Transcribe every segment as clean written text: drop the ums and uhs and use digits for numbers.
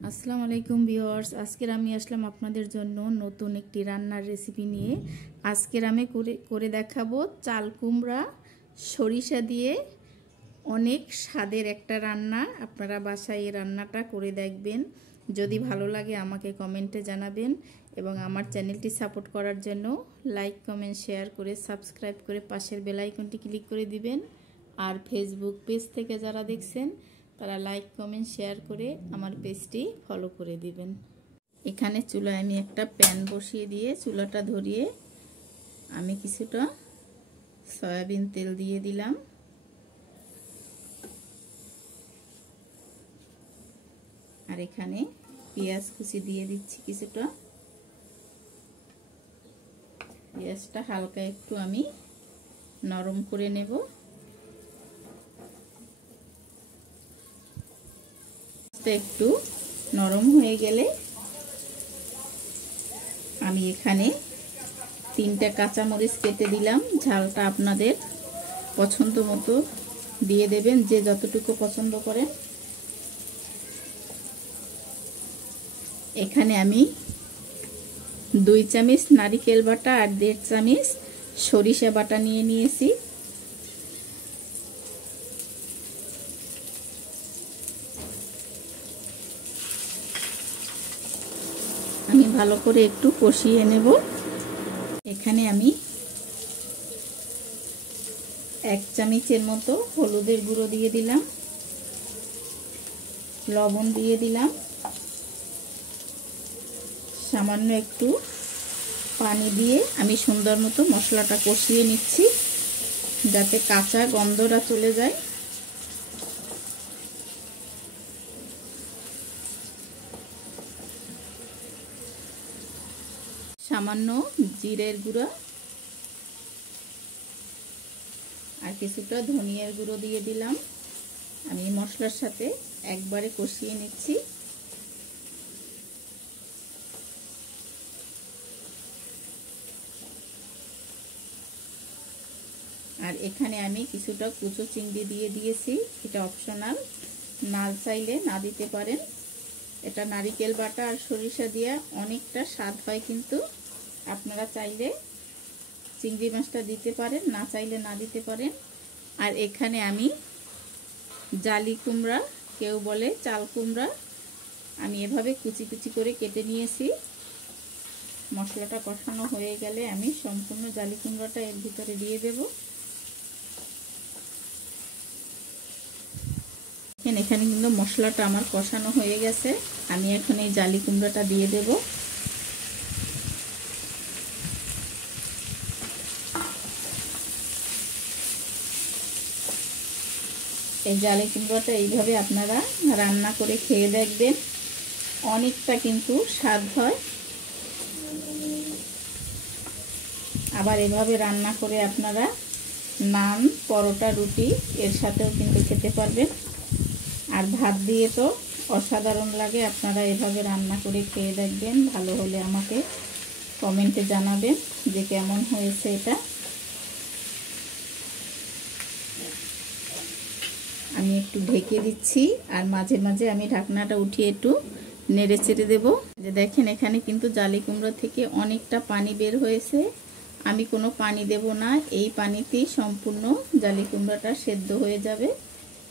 আসসালামু আলাইকুম ভিউয়ার্স, আজকের আমি আসলাম আপনাদের জন্য নতুন একটি রান্নার রেসিপি নিয়ে। আজকের আমি করে দেখাবো চাল কুমড়া সরিষা দিয়ে অনেক স্বাদের একটা রান্না। আপনারা বাসায় এই রান্নাটা করে দেখবেন। যদি ভালো লাগে আমাকে কমেন্টে জানাবেন এবং আমার চ্যানেলটি সাপোর্ট করার জন্য লাইক কমেন্ট শেয়ার করে সাবস্ক্রাইব করে পাশের বেল আইকনটি ক্লিক করে দিবেন। আর ফেসবুক পেজ থেকে যারা দেখছেন তারা লাইক কমেন্ট শেয়ার করে আমার পেজটি ফলো করে দিবেন। এখানে চুলায় আমি একটা প্যান বসিয়ে দিয়ে চুলাটা ধরিয়ে আমি কিছুটা সয়াবিন তেল দিয়ে দিলাম। আর এখানে পেঁয়াজ কুচি দিয়ে দিচ্ছি কিছুটা। পেঁয়াজটা হালকা একটু আমি নরম করে নেব। একটু নরম হয়ে গেলে আমি এখানে 3টা কাঁচামরিচ কেটে দিলাম। ঝালটা আপনাদের পছন্দ মতো দিয়ে দেবেন, যে যতটুকু পছন্দ করেন। এখানে আমি 2 চামচ নারিকেল বাটা আর 1.5 চামচ সরিষা বাটা নিয়ে নিয়েছি। আমি ভালো করে একটু কষিয়ে নেব। এখানে আমি 1 চামচের মতো হলুদের গুঁড়ো দিয়ে দিলাম, লবণ দিয়ে দিলাম, সামান্য একটু পানি দিয়ে আমি সুন্দর মতো মশলাটা কষিয়ে নিচ্ছি যাতে কাঁচা গন্ধটা চলে যায়। সামান্য জিরের গুঁড়ো আর কিছুটা ধনিয়ার গুঁড়ো দিয়ে দিলাম। আমি মশলার সাথে একবারে কষিয়ে নিচ্ছি। আর এখানে আমি কিছুটা কুচো চিংড়ি দিয়ে দিয়েছি, এটা অপশনাল, না চাইলে না দিতে পারেন। এটা নারিকেল বাটা আর সরিষা দিয়ে অনেকটা স্বাদ হয়, কিন্তু আপনারা চাইলে চিংড়ি মাছটা দিতে পারেন, না চাইলে না দিতে পারেন। আর এখানে আমি জালি কুমড়া, কেউ বলে চাল কুমড়া, আমি এভাবে কুচি কুচি করে কেটে নিয়েছি। মশলাটা কষানো হয়ে গেলে আমি সম্পূর্ণ জালি কুমড়াটা এর ভিতরে দিয়ে দেব। এখানে কিন্তু মশলাটা আমার কষানো হয়ে গেছে। আমি এখন এই জালি কুমড়াটা দিয়ে দেব। এই জালি কুমড়াটা এইভাবে আপনারা রান্না করে খেয়ে দেখবেন, অনেকটা কিন্তু স্বাদ হয়। আবার এভাবে রান্না করে আপনারা নান, পরোটা, রুটি এর সাথেও কিন্তু খেতে পারবেন। আর ভাত দিয়ে তো অসাধারণ লাগে। আপনারা এভাবে রান্না করে খেয়ে দেখবেন, ভালো হলে আমাকে কমেন্টে জানাবেন যে কেমন হয়েছে এটা। আমি একটু ঢেকে দিচ্ছি আর মাঝে মাঝে আমি ঢাকনাটা উঠিয়ে একটু নেড়ে চেড়ে দেবো। যে দেখেন এখানে কিন্তু জালি কুমড়ো থেকে অনেকটা পানি বের হয়েছে। আমি কোনো পানি দেব না, এই পানিতেই সম্পূর্ণ জালি কুমড়োটা সেদ্ধ হয়ে যাবে।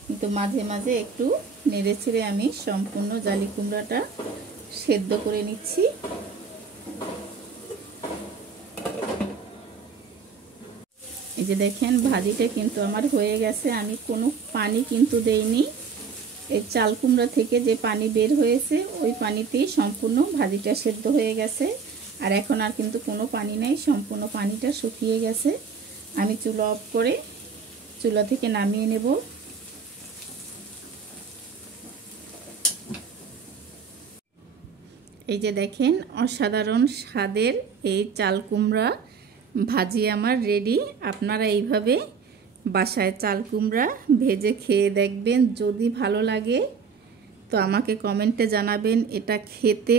কিন্তু মাঝে মাঝে একটু নেড়ে চেড়ে আমি সম্পূর্ণ জালি কুমড়োটা সেদ্ধ করে নিচ্ছি। এই যে দেখেন ভাজিটা কিন্তু আমার হয়ে গেছে, আমি কোনো পানি কিন্তু দেইনি। এই চাল কুমড়া থেকে যে পানি বের হয়েছে ওই পানিতেই সম্পূর্ণ ভাজিটা সেদ্ধ হয়ে গেছে। আর এখন আর কিন্তু কোনো পানি নেই, সম্পূর্ণ পানিটা শুকিয়ে গেছে। আমি চুলা অফ করে চুলা থেকে নামিয়ে নেব। এই যে দেখেন অসাধারণ স্বাদের এই চাল কুমড়া ভাজি আমার রেডি। আপনারা এইভাবে বাসায় চাল কুমড়া ভেজে খেয়ে দেখবেন। যদি ভালো লাগে তো আমাকে কমেন্টে জানাবেন। এটা খেতে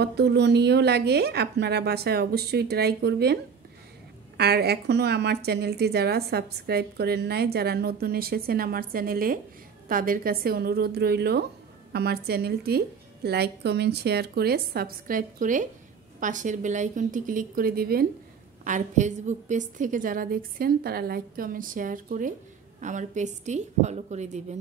অতুলনীয় লাগে, আপনারা বাসায় অবশ্যই ট্রাই করবেন। আর এখনও আমার চ্যানেলটি যারা সাবস্ক্রাইব করেন নাই, যারা নতুন এসেছেন আমার চ্যানেলে, তাদের কাছে অনুরোধ রইল আমার চ্যানেলটি লাইক কমেন্ট শেয়ার করে সাবস্ক্রাইব করে পাশের বেল আইকনটি ক্লিক করে দিবেন। আর ফেসবুক পেজ থেকে যারা দেখছেন তারা লাইক কমেন্ট শেয়ার করে আমার পেজটি ফলো করে দিবেন।